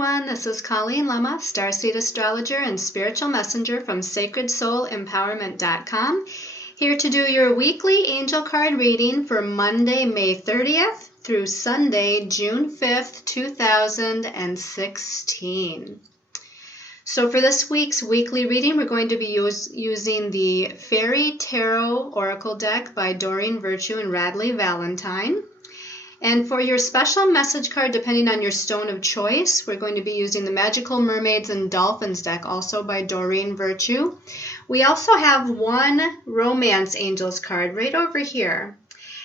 everyone, this is Colleen Lemma, Starseed Astrologer and Spiritual Messenger from SacredSoulEmpowerment.com, here to do your weekly angel card reading for Monday, May 30th through Sunday, June 5th, 2016. So for this week's weekly reading, we're going to be using the Fairy Tarot Oracle deck by Doreen Virtue and Radley Valentine. And for your special message card, depending on your stone of choice, we're going to be using the Magical Mermaids and Dolphins deck, also by Doreen Virtue. We also have one Romance Angels card right over here.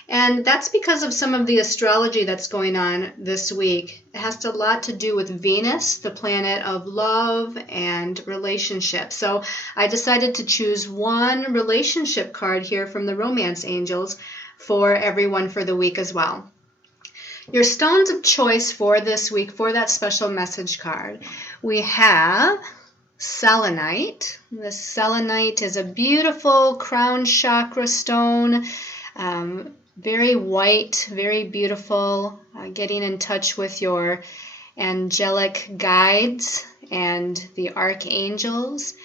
And that's because of some of the astrology that's going on this week. It has a lot to do with Venus, the planet of love and relationships. So I decided to choose one relationship card here from the Romance Angels for everyone for the week as well. Your stones of choice for this week, for that special message card, we have selenite. The selenite is a beautiful crown chakra stone, very white, very beautiful, getting in touch with your angelic guides and the archangels,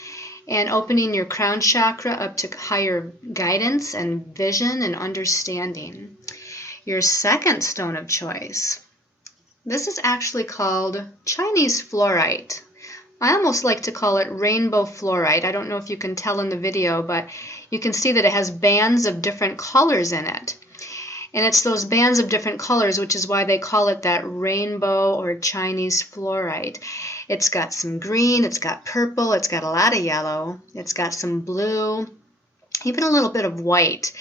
and opening your crown chakra up to higher guidance and vision and understanding. Your second stone of choice, this is actually called Chinese fluorite. I almost like to call it rainbow fluorite. I don't know if you can tell in the video, but you can see that it has bands of different colors in it. And it's those bands of different colors, which is why they call it that rainbow or Chinese fluorite. It's got some green, it's got purple, it's got a lot of yellow, it's got some blue, even a little bit of white.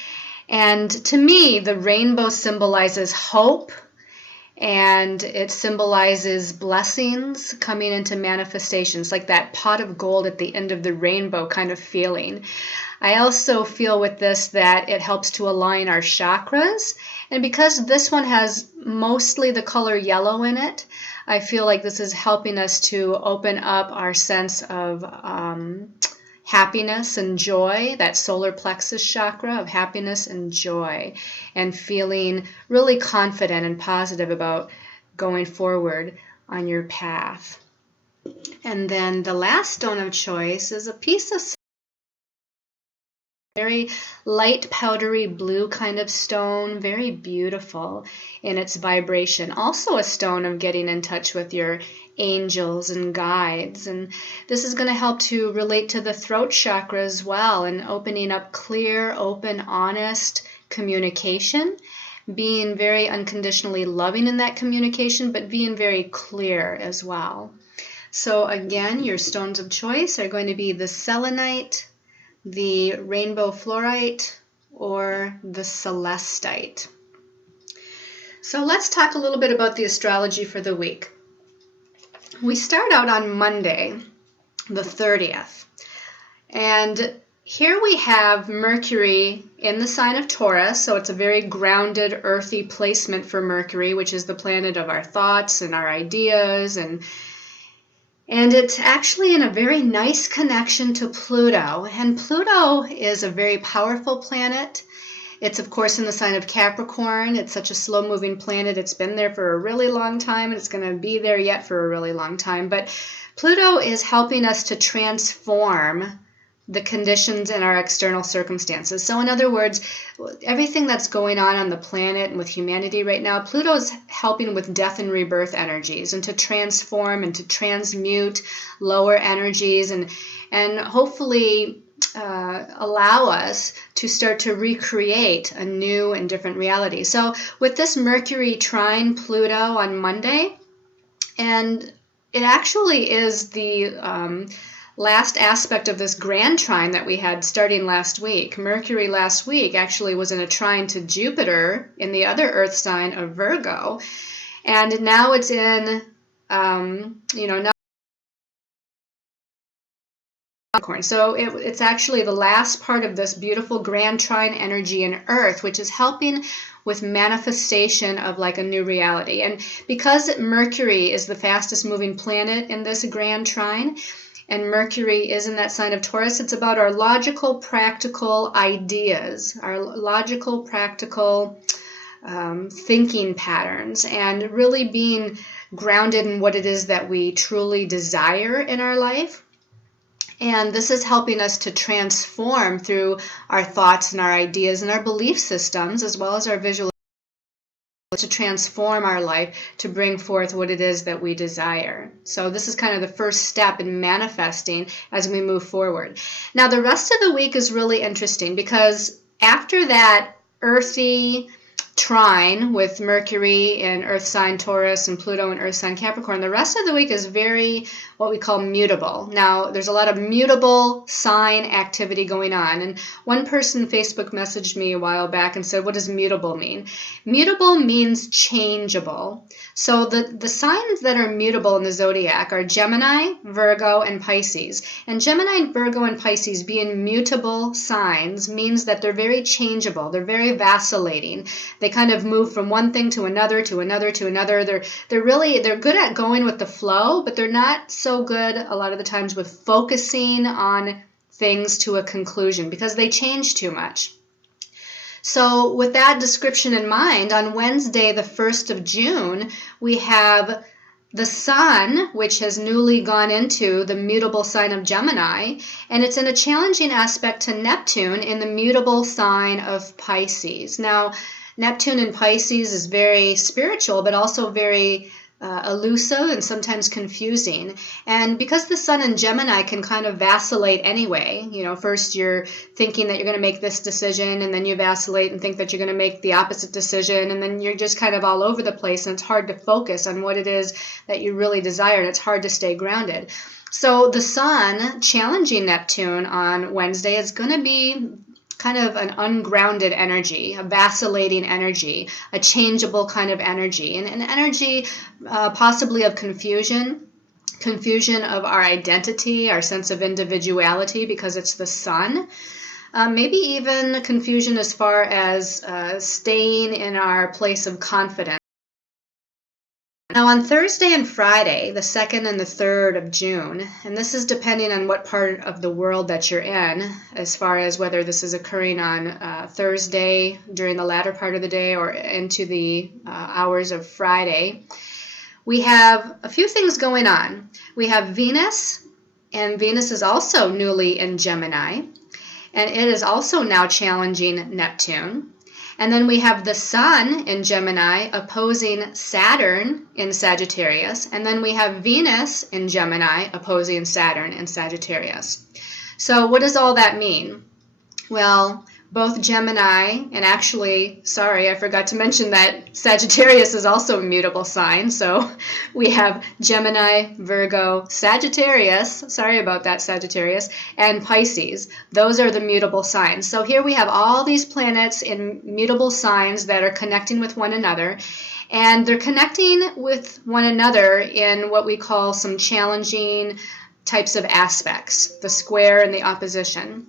And to me, the rainbow symbolizes hope, and it symbolizes blessings coming into manifestations, like that pot of gold at the end of the rainbow kind of feeling. I also feel with this that it helps to align our chakras. And because this one has mostly the color yellow in it, I feel like this is helping us to open up our sense of happiness and joy, that solar plexus chakra of happiness and joy, and feeling really confident and positive about going forward on your path. And then the last stone of choice is a piece of very light powdery blue kind of stone, very beautiful in its vibration. Also a stone of getting in touch with your angels and guides. And this is going to help to relate to the throat chakra as well, and opening up clear, open, honest communication, being very unconditionally loving in that communication, but being very clear as well. So again, your stones of choice are going to be the selenite, the rainbow fluorite, or the celestite. So let's talk a little bit about the astrology for the week. We start out on Monday, the 30th, and here we have Mercury in the sign of Taurus, so it's a very grounded, earthy placement for Mercury, which is the planet of our thoughts and our ideas, and it's actually in a very nice connection to Pluto. And Pluto is a very powerful planet. It's, of course, in the sign of Capricorn. It's such a slow-moving planet. It's been there for a really long time, and it's going to be there yet for a really long time. But Pluto is helping us to transform the conditions in our external circumstances. So in other words, everything that's going on the planet and with humanity right now, Pluto's helping with death and rebirth energies, and to transform and to transmute lower energies, and hopefully allow us to start to recreate a new and different reality. So with this Mercury trine Pluto on Monday, and it actually is the last aspect of this grand trine that we had starting last week. Mercury last week actually was in a trine to Jupiter in the other earth sign of Virgo, and now it's in now Capricorn. So it's actually the last part of this beautiful grand trine energy in Earth, which is helping with manifestation of like a new reality. And because Mercury is the fastest moving planet in this grand trine, and Mercury is in that sign of Taurus, it's about our logical, practical ideas, our logical, practical thinking patterns, and really being grounded in what it is that we truly desire in our life. And this is helping us to transform through our thoughts and our ideas and our belief systems, as well as our visual, to transform our life to bring forth what it is that we desire. So this is kind of the first step in manifesting as we move forward. Now the rest of the week is really interesting because after that earthy trine with Mercury in Earth sign Taurus and Pluto in Earth sign Capricorn, the rest of the week is very what we call mutable. Now there's a lot of mutable sign activity going on, and one person Facebook messaged me a while back and said, what does mutable mean? Mutable means changeable. So the signs that are mutable in the zodiac are Gemini, Virgo, and Pisces. And Gemini, Virgo, and Pisces being mutable signs means that they're very changeable. They're very vacillating. They kind of move from one thing to another, to another, to another. They're good at going with the flow, but they're not so good a lot of the times with focusing on things to a conclusion because they change too much. So with that description in mind, on Wednesday, the 1st of June, we have the Sun, which has newly gone into the mutable sign of Gemini, and it's in a challenging aspect to Neptune in the mutable sign of Pisces. Now, Neptune in Pisces is very spiritual, but also very elusive and sometimes confusing. And because the Sun in Gemini can kind of vacillate anyway, first you're thinking that you're going to make this decision, and then you vacillate and think that you're going to make the opposite decision, and then you're just kind of all over the place, and it's hard to focus on what it is that you really desire, and it's hard to stay grounded. So the Sun challenging Neptune on Wednesday is going to be kind of an ungrounded energy, a vacillating energy, a changeable kind of energy, and an energy possibly of confusion of our identity, our sense of individuality, because it's the Sun. Maybe even confusion as far as staying in our place of confidence. Now on Thursday and Friday, the 2nd and the 3rd of June, and this is depending on what part of the world that you're in, as far as whether this is occurring on Thursday during the latter part of the day or into the hours of Friday, we have a few things going on. We have Venus, and Venus is also newly in Gemini, and it is also now challenging Neptune. And then we have the Sun in Gemini opposing Saturn in Sagittarius. And then we have Venus in Gemini opposing Saturn in Sagittarius. So what does all that mean? Well, both Gemini, and actually, sorry, I forgot to mention that Sagittarius is also a mutable sign. So we have Gemini, Virgo, Sagittarius, sorry about that, Sagittarius, and Pisces. Those are the mutable signs. So here we have all these planets in mutable signs that are connecting with one another. And they're connecting with one another in what we call some challenging types of aspects, the square and the opposition.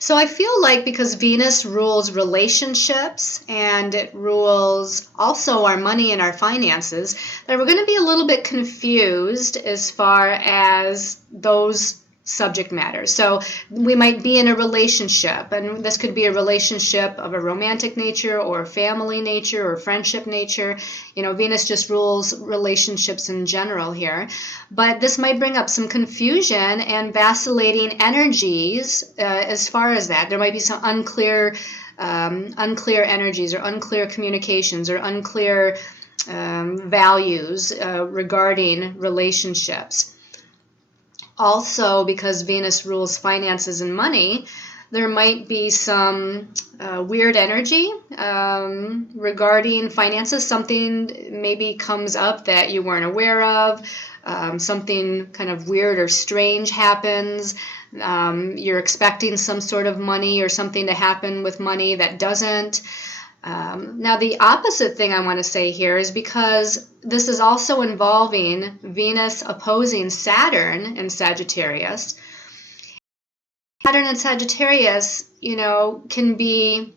So I feel like because Venus rules relationships and it rules also our money and our finances, that we're going to be a little bit confused as far as those subject matters. So we might be in a relationship, and this could be a relationship of a romantic nature or family nature or friendship nature. Venus just rules relationships in general here. But this might bring up some confusion and vacillating energies as far as that. There might be some unclear energies or unclear communications or unclear values regarding relationships. Also, because Venus rules finances and money, there might be some weird energy regarding finances. Something maybe comes up that you weren't aware of. Something kind of weird or strange happens. You're expecting some sort of money or something to happen with money that doesn't. Now, the opposite thing I want to say here is because this is also involving Venus opposing Saturn in Sagittarius. Saturn in Sagittarius, can be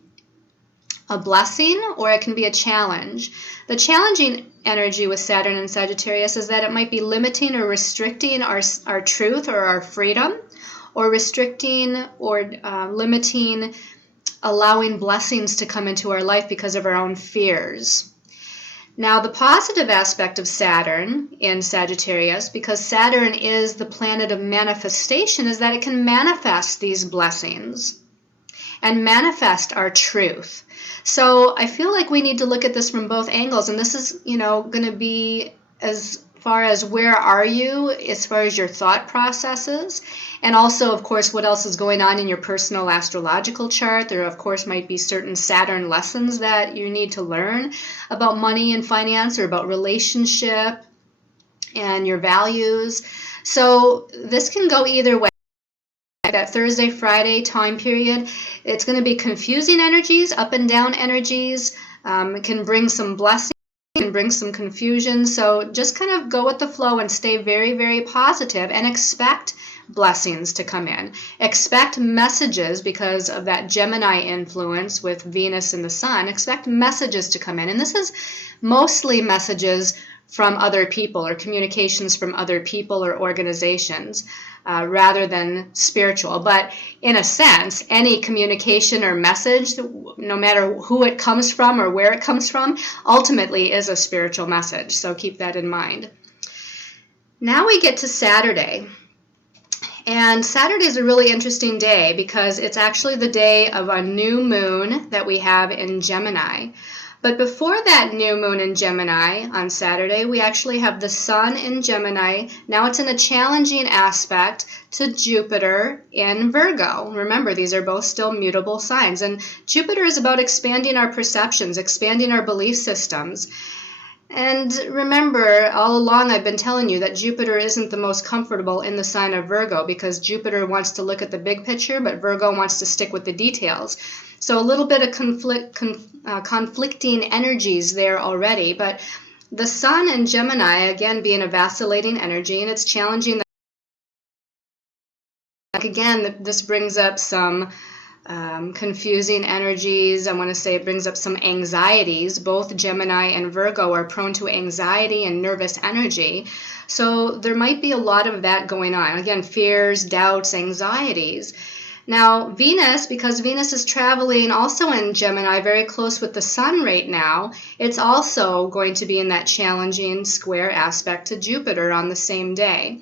a blessing or it can be a challenge. The challenging energy with Saturn in Sagittarius is that it might be limiting or restricting our truth or our freedom, or restricting or limiting allowing blessings to come into our life because of our own fears. Now, the positive aspect of Saturn in Sagittarius, because Saturn is the planet of manifestation, is that it can manifest these blessings and manifest our truth. So I feel like we need to look at this from both angles, and this is, going to be as far as where are you as far as your thought processes, and also, of course, what else is going on in your personal astrological chart. There, of course, might be certain Saturn lessons that you need to learn about money and finance, or about relationship and your values. So this can go either way. That Thursday, Friday time period, it's going to be confusing energies, up and down energies. It can bring some blessings, can bring some confusion. So just kind of go with the flow and stay very, very positive, and expect blessings to come in. Expect messages because of that Gemini influence with Venus and the Sun. Expect messages to come in. And this is mostly messages from other people, or communications from other people or organizations, rather than spiritual. But in a sense, any communication or message, no matter who it comes from or where it comes from, ultimately is a spiritual message. So keep that in mind. Now we get to Saturday. And Saturday is a really interesting day because it's actually the day of a new moon that we have in Gemini. But before that new moon in Gemini on Saturday, we actually have the Sun in Gemini. Now it's in a challenging aspect to Jupiter in Virgo. Remember, these are both still mutable signs. And Jupiter is about expanding our perceptions, expanding our belief systems. And remember, all along I've been telling you that Jupiter isn't the most comfortable in the sign of Virgo, because Jupiter wants to look at the big picture, but Virgo wants to stick with the details. So a little bit of conflicting energies there already. But the Sun in Gemini, again, being a vacillating energy, and it's challenging. Again, this brings up some confusing energies. I want to say it brings up some anxieties. Both Gemini and Virgo are prone to anxiety and nervous energy. So there might be a lot of that going on. Again, fears, doubts, anxieties. Now, Venus, because Venus is traveling also in Gemini, very close with the Sun right now, it's also going to be in that challenging square aspect to Jupiter on the same day.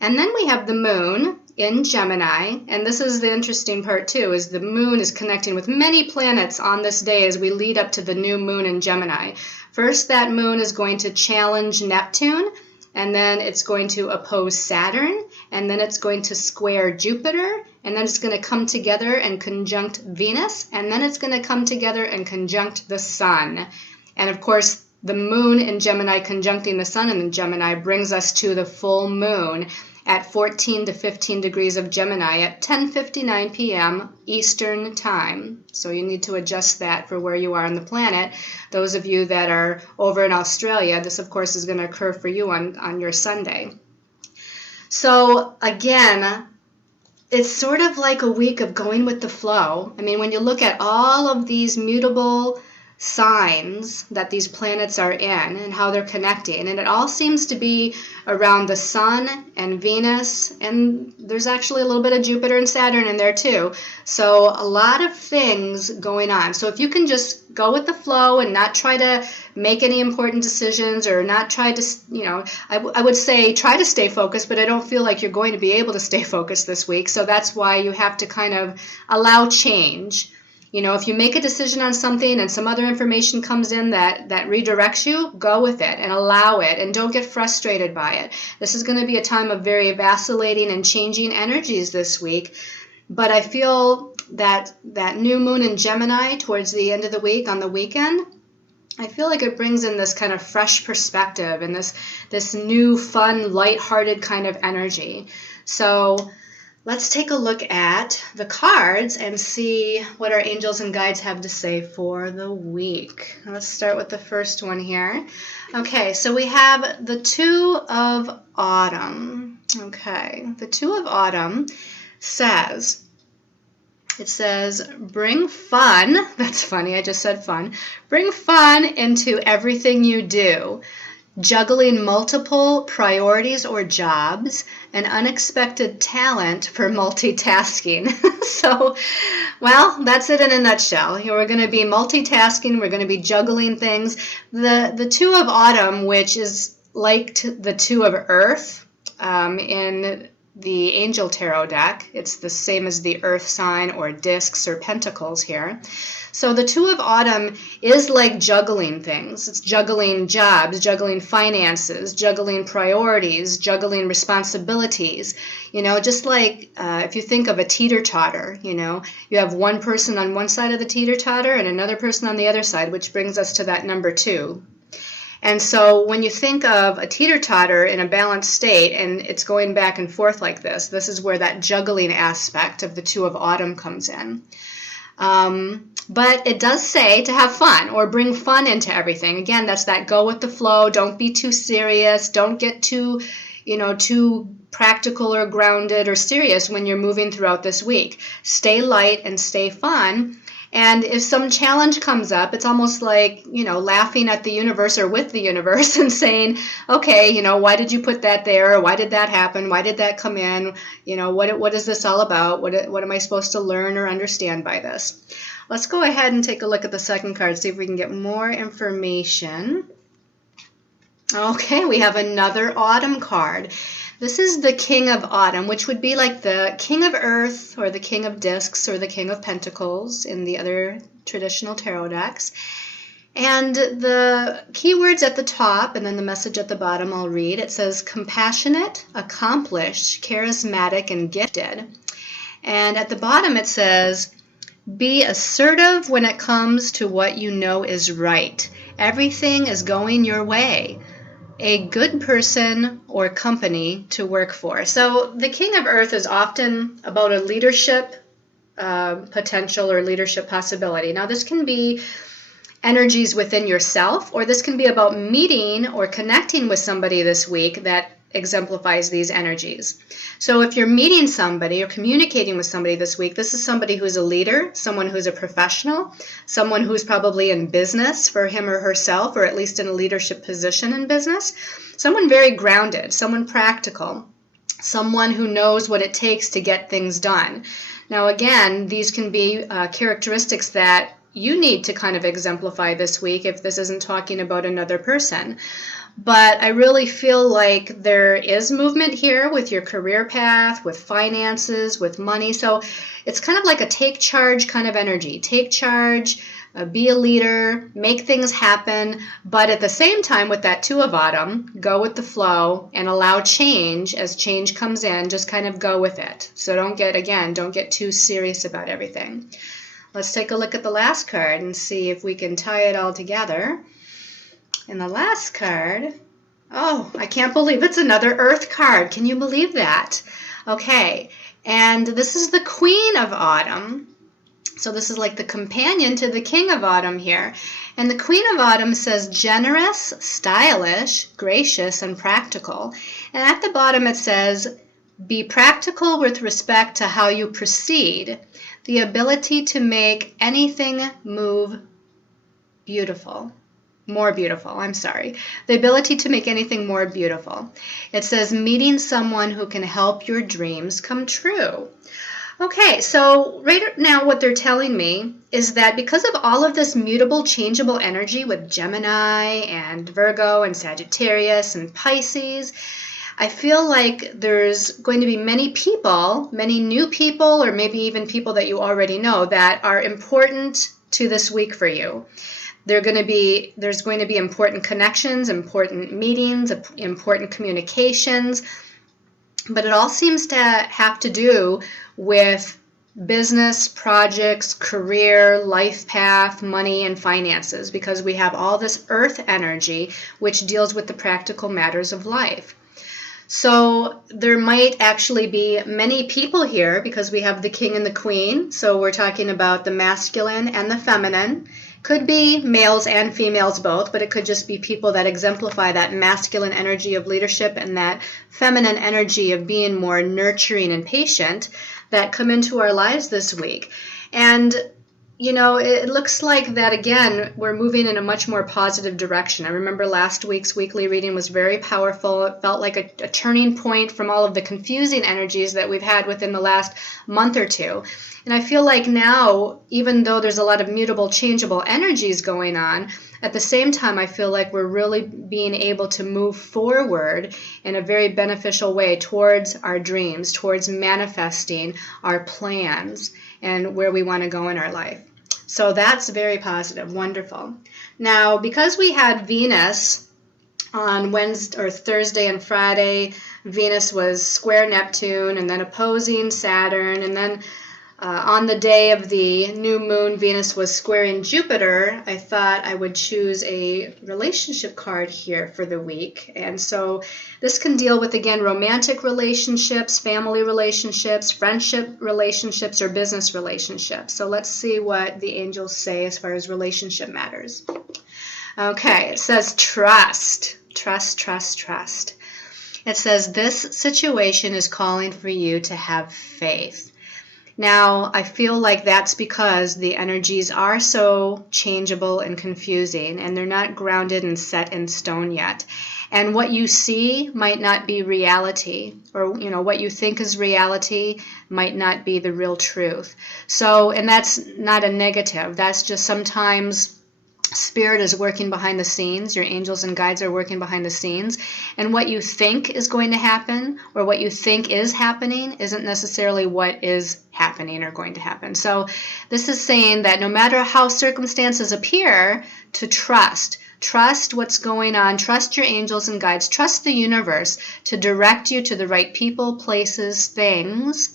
And then we have the Moon in Gemini, and this is the interesting part too, is the Moon is connecting with many planets on this day as we lead up to the new Moon in Gemini. First, that Moon is going to challenge Neptune, and then it's going to oppose Saturn, and then it's going to square Jupiter, and then it's going to come together and conjunct Venus, and then it's going to come together and conjunct the Sun. And of course, the Moon in Gemini conjuncting the Sun in Gemini brings us to the full moon at 14 to 15 degrees of Gemini at 10:59 p.m. Eastern Time. So you need to adjust that for where you are on the planet. Those of you that are over in Australia, this of course is going to occur for you on your Sunday. So again, it's sort of like a week of going with the flow. I mean, when you look at all of these mutable signs that these planets are in and how they're connecting, and it all seems to be around the Sun and Venus, and there's actually a little bit of Jupiter and Saturn in there too. So a lot of things going on. So if you can just go with the flow and not try to make any important decisions, or not try to, I would say try to stay focused, but I don't feel like you're going to be able to stay focused this week. So that's why you have to kind of allow change. If you make a decision on something and some other information comes in that redirects you, go with it and allow it, and don't get frustrated by it. This is going to be a time of very vacillating and changing energies this week. But I feel that new moon in Gemini towards the end of the week, on the weekend, I feel like it brings in this kind of fresh perspective and this new, fun, lighthearted kind of energy. So let's take a look at the cards and see what our angels and guides have to say for the week. Let's start with the first one here. Okay, so we have the Two of Autumn. Okay, the Two of Autumn says, bring fun. That's funny, I just said fun. Bring fun into everything you do. juggling multiple priorities or jobs, and unexpected talent for multitasking. So, well, that's it in a nutshell. Here we're going to be multitasking, we're going to be juggling things. The Two of Autumn, which is like the Two of Earth in the Angel Tarot deck, it's the same as the Earth sign or discs or pentacles here. So the Two of Autumn is like juggling things. It's juggling jobs, juggling finances, juggling priorities, juggling responsibilities. You know, just like if you think of a teeter-totter, you know, you have one person on one side of the teeter-totter and another person on the other side, which brings us to that number 2. And so when you think of a teeter-totter in a balanced state and it's going back and forth like this is where that juggling aspect of the Two of Autumn comes in. But it does say to have fun or bring fun into everything. Again, that's that go with the flow. Don't be too serious. Don't get too, too practical or grounded or serious when you're moving throughout this week. Stay light and stay fun. And if some challenge comes up, it's almost like, laughing at the universe or with the universe and saying, okay, why did you put that there? Why did that happen? Why did that come in? What is this all about? What am I supposed to learn or understand by this? Let's go ahead and take a look at the second card, see if we can get more information. Okay, we have another Autumn card. This is the King of Autumn, which would be like the King of Earth or the King of Discs or the King of Pentacles in the other traditional tarot decks. And the keywords at the top and then the message at the bottom I'll read. It says compassionate, accomplished, charismatic, and gifted. And at the bottom it says be assertive when it comes to what you know is right. Everything is going your way. A good person or company to work for. So the King of Earth is often about a leadership potential or leadership possibility. Now this can be energies within yourself, or this can be about meeting or connecting with somebody this week that exemplifies these energies. So if you're meeting somebody or communicating with somebody this week, this is somebody who's a leader, someone who's a professional, someone who's probably in business for him or herself, or at least in a leadership position in business, someone very grounded, someone practical, someone who knows what it takes to get things done. Now again, these can be characteristics that you need to kind of exemplify this week if this isn't talking about another person. But I really feel like there is movement here with your career path, with finances, with money. So it's kind of like a take charge kind of energy. Take charge, be a leader, make things happen. But at the same time, with that Two of Autumn, go with the flow and allow change. As change comes in, just kind of go with it. So don't get too serious about everything. Let's take a look at the last card and see if we can tie it all together. And the last card, oh, I can't believe it's another Earth card. Can you believe that? Okay, and this is the Queen of Autumn. So this is like the companion to the King of Autumn here. And the Queen of Autumn says generous, stylish, gracious, and practical. And at the bottom it says, be practical with respect to how you proceed. The ability to make anything move beautiful. More beautiful, I'm sorry. The ability to make anything more beautiful. It says meeting someone who can help your dreams come true. Okay, so right now what they're telling me is that because of all of this mutable, changeable energy with Gemini and Virgo and Sagittarius and Pisces, I feel like there's going to be many people, many new people, or maybe even people that you already know that are important to this week for you. There's going to be important connections, important meetings, important communications, but it all seems to have to do with business, projects, career, life path, money, and finances, because we have all this Earth energy which deals with the practical matters of life. So there might actually be many people here because we have the King and the Queen. So we're talking about the masculine and the feminine. Could be males and females both, but it could just be people that exemplify that masculine energy of leadership and that feminine energy of being more nurturing and patient that come into our lives this week. And you know, it looks like that again, we're moving in a much more positive direction. I remember last week's weekly reading was very powerful. It felt like a turning point from all of the confusing energies that we've had within the last month or two. And I feel like now, even though there's a lot of mutable, changeable energies going on, at the same time, I feel like we're really being able to move forward in a very beneficial way towards our dreams, towards manifesting our plans and where we want to go in our life. So that's very positive, wonderful. Now, because we had Venus on Wednesday or Thursday and Friday, Venus was square Neptune and then opposing Saturn, and then on the day of the new moon, Venus was squaring Jupiter. I thought I would choose a relationship card here for the week. And so this can deal with, again, romantic relationships, family relationships, friendship relationships, or business relationships. So let's see what the angels say as far as relationship matters. Okay, it says trust. Trust, trust, trust. It says this situation is calling for you to have faith. Now, I feel like that's because the energies are so changeable and confusing, and they're not grounded and set in stone yet. And what you see might not be reality, or what you think is reality might not be the real truth. So, and that's not a negative. That's just sometimes Spirit is working behind the scenes. Your angels and guides are working behind the scenes. And what you think is going to happen or what you think is happening isn't necessarily what is happening or going to happen. So this is saying that no matter how circumstances appear, to trust. Trust what's going on. Trust your angels and guides. Trust the universe to direct you to the right people, places, things,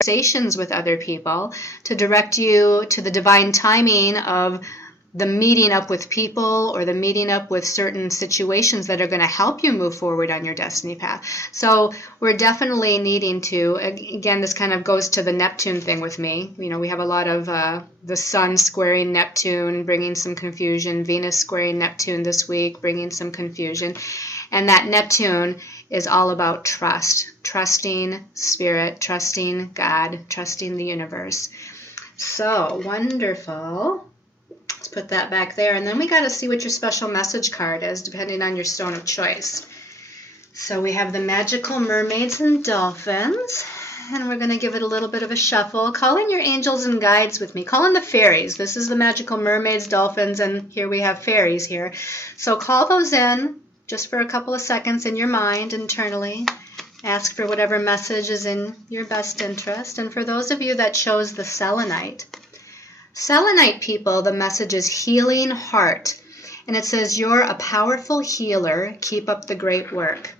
conversations with other people, to direct you to the divine timing of the meeting up with people or the meeting up with certain situations that are going to help you move forward on your destiny path. So we're definitely needing to, again, this kind of goes to the Neptune thing with me. We have a lot of the Sun squaring Neptune, bringing some confusion, Venus squaring Neptune this week, bringing some confusion. And that Neptune is all about trust, trusting Spirit, trusting God, trusting the universe. So wonderful. Let's put that back there. And then we got to see what your special message card is, depending on your stone of choice. So we have the magical mermaids and dolphins. And we're going to give it a little bit of a shuffle. Call in your angels and guides with me. Call in the fairies. This is the magical mermaids, dolphins, and here we have fairies here. So call those in just for a couple of seconds in your mind internally. Ask for whatever message is in your best interest. And for those of you that chose the selenite people, the message is healing heart. And it says, you're a powerful healer. Keep up the great work.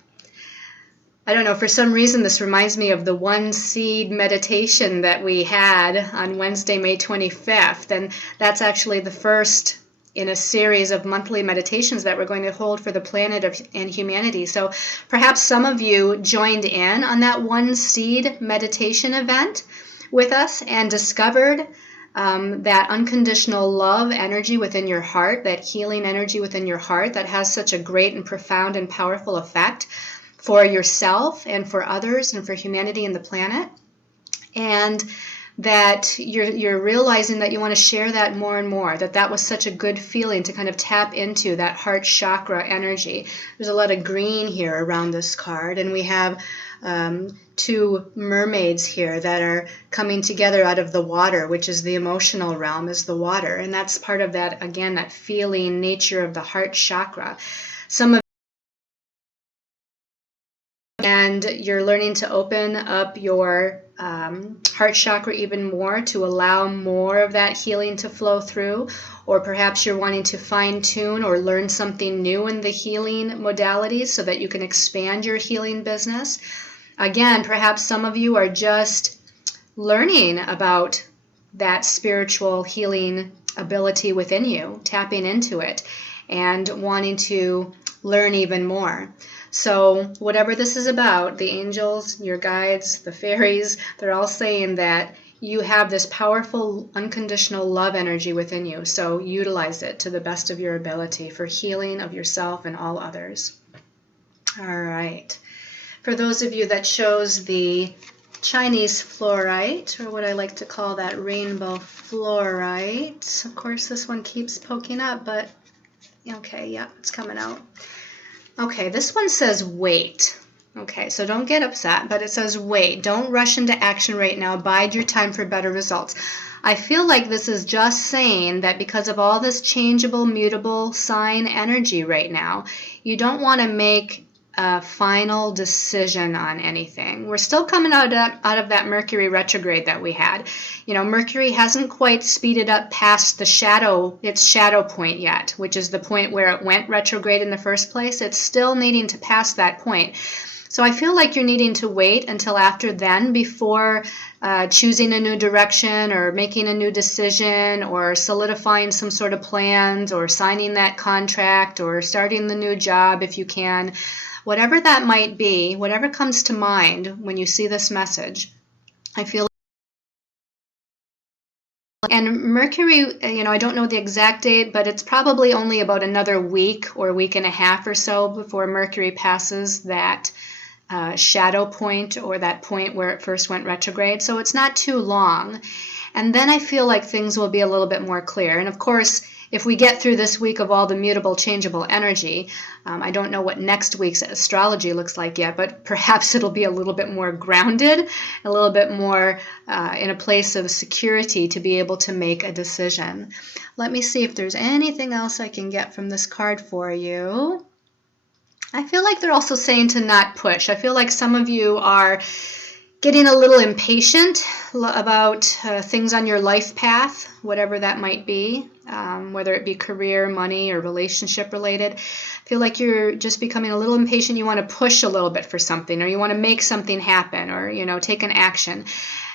I don't know, for some reason this reminds me of the one seed meditation that we had on Wednesday, May 25th. And that's actually the first in a series of monthly meditations that we're going to hold for the planet and humanity. So perhaps some of you joined in on that one seed meditation event with us and discovered that unconditional love energy within your heart, that healing energy within your heart that has such a great and profound and powerful effect for yourself and for others and for humanity and the planet. And that you're realizing that you want to share that more and more, that was such a good feeling to kind of tap into that heart chakra energy. There's a lot of green here around this card, and we have two mermaids here that are coming together out of the water, which is the emotional realm, is the water. And that's part of that, again, that feeling nature of the heart chakra. And you're learning to open up your heart chakra even more to allow more of that healing to flow through, or perhaps you're wanting to fine-tune or learn something new in the healing modalities so that you can expand your healing business. Again, perhaps some of you are just learning about that spiritual healing ability within you, tapping into it and wanting to learn even more. So whatever this is about, the angels, your guides, the fairies, they're all saying that you have this powerful unconditional love energy within you. So utilize it to the best of your ability for healing of yourself and all others. All right. For those of you that chose the Chinese fluorite, or what I like to call that rainbow fluorite. Of course, this one keeps poking up, but okay, yeah, it's coming out. Okay, this one says wait. Okay, so don't get upset, but it says wait. Don't rush into action right now. Bide your time for better results. I feel like this is just saying that because of all this changeable, mutable sign energy right now, you don't want to make a final decision on anything. We're still coming out of that Mercury retrograde that we had. You know, Mercury hasn't quite speeded up past its shadow point yet, which is the point where it went retrograde in the first place. It's still needing to pass that point. So I feel like you're needing to wait until after then before choosing a new direction or making a new decision or solidifying some sort of plans or signing that contract or starting the new job if you can. Whatever that might be, whatever comes to mind when you see this message, I feel. And Mercury, you know, I don't know the exact date, but it's probably only about another week or week and a half or so before Mercury passes that shadow point or that point where it first went retrograde. So it's not too long. And then I feel like things will be a little bit more clear. And of course, if we get through this week of all the mutable, changeable energy, I don't know what next week's astrology looks like yet, but perhaps it'll be a little bit more grounded, a little bit more in a place of security to be able to make a decision. Let me see if there's anything else I can get from this card for you. I feel like they're also saying to not push. I feel like some of you are getting a little impatient about things on your life path, whatever that might be, whether it be career, money, or relationship related. I feel like you're just becoming a little impatient. You want to push a little bit for something, or you want to make something happen, or, you know, take an action.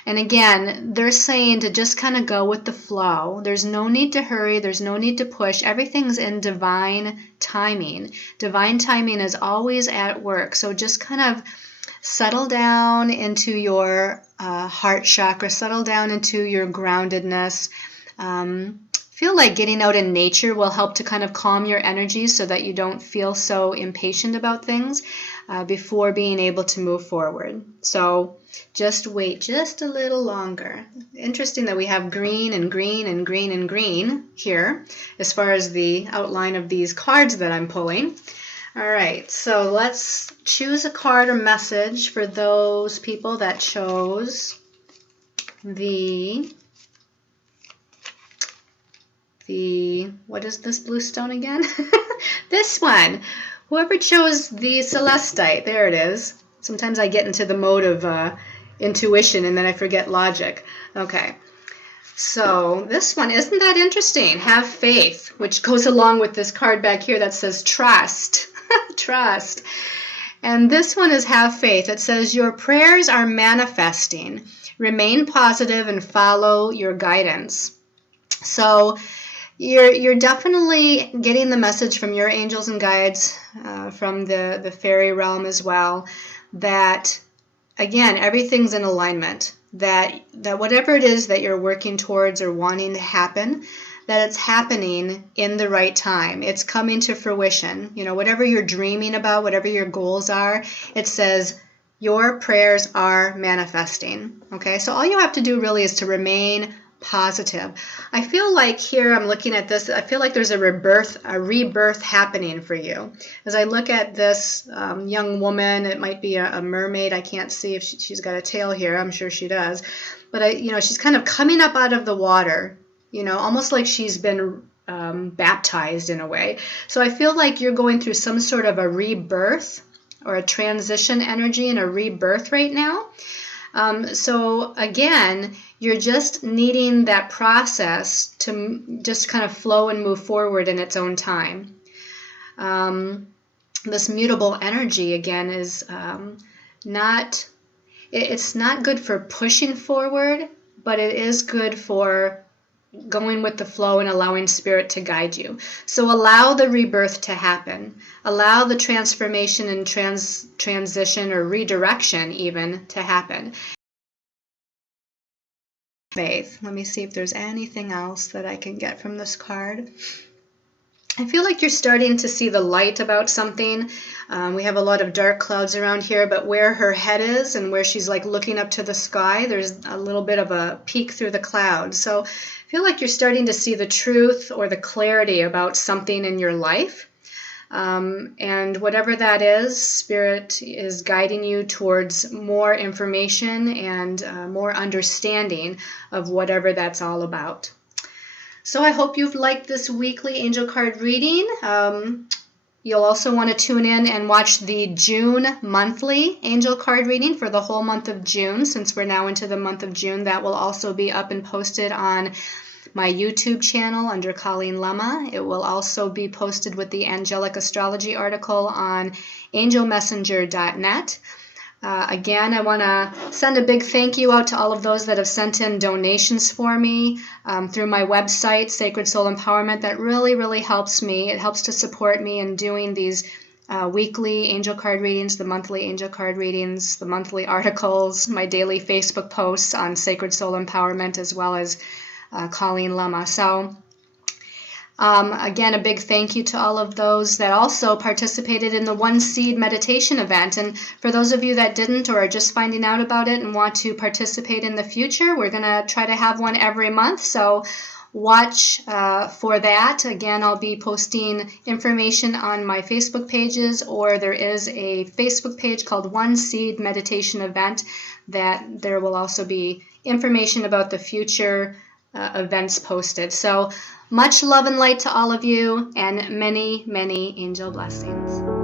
And again, they're saying to just kind of go with the flow. There's no need to hurry. There's no need to push. Everything's in divine timing. Divine timing is always at work. So just kind of settle down into your heart chakra, settle down into your groundedness. Feel like getting out in nature will help to kind of calm your energy so that you don't feel so impatient about things before being able to move forward. So just wait just a little longer. Interesting that we have green and green and green and green here as far as the outline of these cards that I'm pulling. All right, so let's choose a card or message for those people that chose the what is this blue stone again? This one. Whoever chose the celestite, there it is. Sometimes I get into the mode of intuition and then I forget logic. Okay. So this one, isn't that interesting? Have faith, which goes along with this card back here that says trust. Trust. And this one is have faith. It says your prayers are manifesting. Remain positive and follow your guidance. So you're definitely getting the message from your angels and guides, from the fairy realm as well, that again, everything's in alignment. That whatever it is that you're working towards or wanting to happen, that it's happening in the right time. It's coming to fruition. You know, whatever you're dreaming about, whatever your goals are, it says your prayers are manifesting. Okay, so all you have to do really is to remain positive. I feel like here I'm looking at this, I feel like there's a rebirth happening for you. As I look at this young woman, it might be a mermaid. I can't see if she's got a tail here. I'm sure she does. But you know, she's kind of coming up out of the water, you know, almost like she's been baptized in a way. So I feel like you're going through some sort of a rebirth or a transition energy and a rebirth right now. So again, you're just needing that process to just kind of flow and move forward in its own time. This mutable energy, again, is it's not good for pushing forward, but it is good for going with the flow and allowing spirit to guide you. So allow the rebirth to happen. Allow the transformation and transition or redirection even to happen. Faith. Let me see if there's anything else that I can get from this card. I feel like you're starting to see the light about something. We have a lot of dark clouds around here, but where her head is and where she's like looking up to the sky, there's a little bit of a peek through the clouds. So I feel like you're starting to see the truth or the clarity about something in your life. And whatever that is, Spirit is guiding you towards more information and more understanding of whatever that's all about. So I hope you've liked this weekly angel card reading. You'll also want to tune in and watch the June monthly angel card reading for the whole month of June. Since we're now into the month of June, that will also be up and posted on my YouTube channel under Colleen Lemma. It will also be posted with the angelic astrology article on angelmessenger.net. Again, I want to send a big thank you out to all of those that have sent in donations for me through my website, Sacred Soul Empowerment. That really, really helps me. It helps to support me in doing these weekly angel card readings, the monthly angel card readings, the monthly articles, my daily Facebook posts on Sacred Soul Empowerment, as well as Colleen Lemma. So again, a big thank you to all of those that also participated in the One Seed meditation event. And for those of you that didn't or are just finding out about it and want to participate in the future, we're going to try to have one every month. So watch for that. Again, I'll be posting information on my Facebook pages, or there is a Facebook page called One Seed Meditation Event that there will also be information about the future events posted. So much love and light to all of you, and many, many angel blessings.